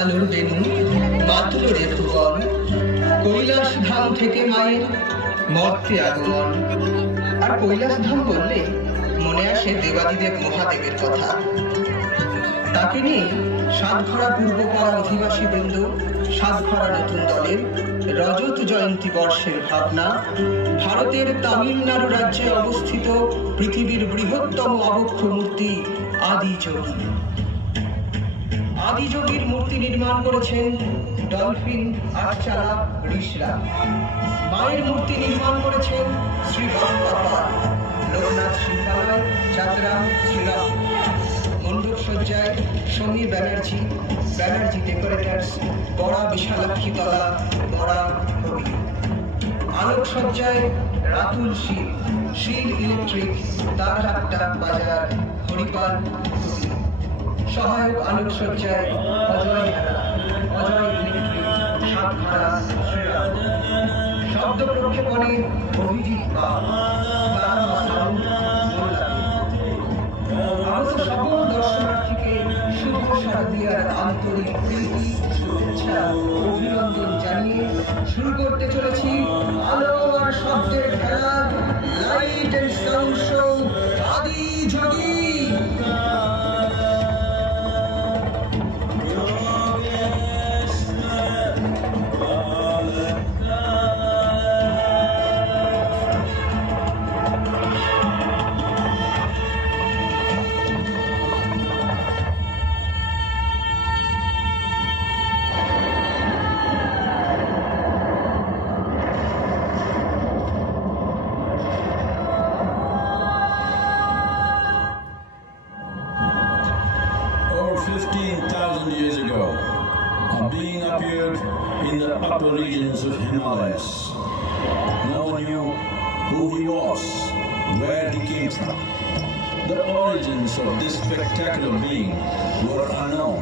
আলোর বেনু মাত্র রে ভুবন, কৈলাস ধাম থেকে মায়ের মর্তে আগমন। আর কৈলাস ধাম বললে মনে আসে দেবাদিদেব মহাদেবের কথা। তাকে নিয়ে সাতঘরা পূর্বপাড়া অধিবাসী বৃন্দ, সাতঘরা নতুন দলের রজত জয়ন্তী বর্ষের ভাবনা, ভারতের তামিলনাড়ু রাজ্যে অবস্থিত পৃথিবীর বৃহত্তম আবক্ষ মূর্তি আদিযোগী। আদিযোগীর মূর্তি নির্মাণ করেছেন ডলফিন আটচালা ঋষরা। মায়ের মূর্তি নির্মাণ করেছেন শ্রী বাপ্পা, লোকনাথ শিল্পালয়, চাতরা, শ্রীরাম। মণ্ডপ সজ্জায় সমীর ব্যানার্জি, ব্যানার্জি ডেকোরেটার্স, বড়া বিশালাক্ষীতলা, বড়া কবি। আলোকসজ্জায় রাতুল শীল, শীল ইলেকট্রিক, তারাটা বাজার, হরিপাল কবি। সহায়ক আলোকসজ্জায় অজয় ধারা, অজয় ইলেকট্রিক, সাতধারা, শ্রীরাম। শব্দ প্রক্ষেপণে অভিজিৎ বাগ, তারা সাউন্ড, আমাদের সকল দর্শনার্থীকে শুভ শারদীয়ার আন্তরিক প্রীতি, শুভেচ্ছা, অভিনন্দন জানিয়ে শুরু করতে চলেছি আলো আর শব্দের খেলা, light and sound show Adiyogi. Upper regions of Himalayas. No one knew who he was, where he came from. The origins of this spectacular being were unknown.